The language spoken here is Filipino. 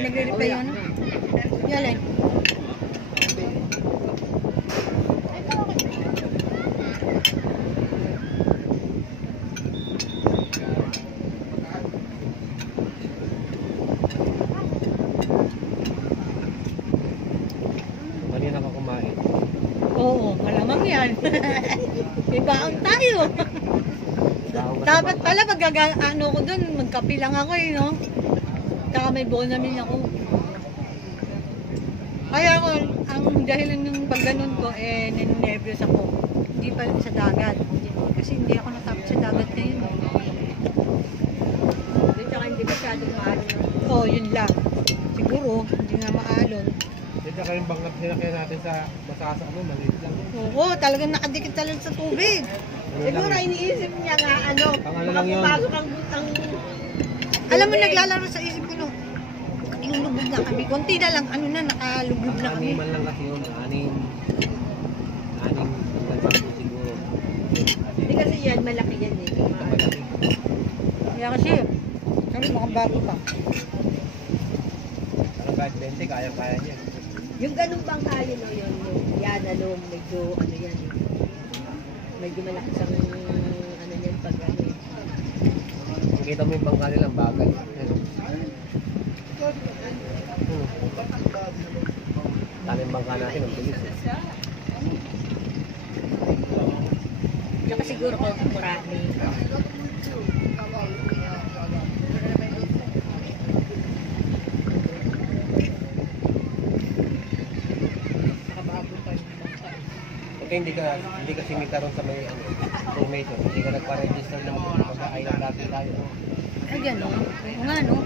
Pag nagre-reply yun, ano? Yan eh. Kanina ka kumain. Oo, malamang yan. Ibaang tayo. Dapat pala ano ko dun, magkape lang ako eh, no? Saka may bonamin ako. Kaya ako, ang dahilan ng pagganon ko, eh, nervous ako. Hindi pa sa dagat. Kasi hindi ako natapos sa dagat ngayon. Tsaka hindi masyadong maalon. Oo, yun lang. Siguro, hindi nga maalon. Dito ka rin bangkat sinakyan natin sa mataas ano, maliit lang. Oo, talagang nakadikit talaga sa tubig. Siguro iniisip niya nga ano, lang yun. makapasok ang Alam mo, naglalaro sa isip ko, no? Lulubog na kami. Konti na lang, ano na, nakalubog na kami. Animal lang kasi yun, aning siguro. Hindi kasi yan, malaki yan eh. Kaya kasi, sabi mukhang bago pa. Parang kahit 20, kaya niya. Yung ganun bang kali no, yung yan, ano, medyo ano yan eh. Medyo malaki sa ano yan pag ano eh. Makita mo yung bangkali lang, bagal. Daming bangka natin, ang bilis. Saka siguro kung marami. Buti hindi ka simita ron sa may formation. Hindi ka nagpa-register na mag-ay ng dati tayo. Ay, gano'n. Oo nga, no?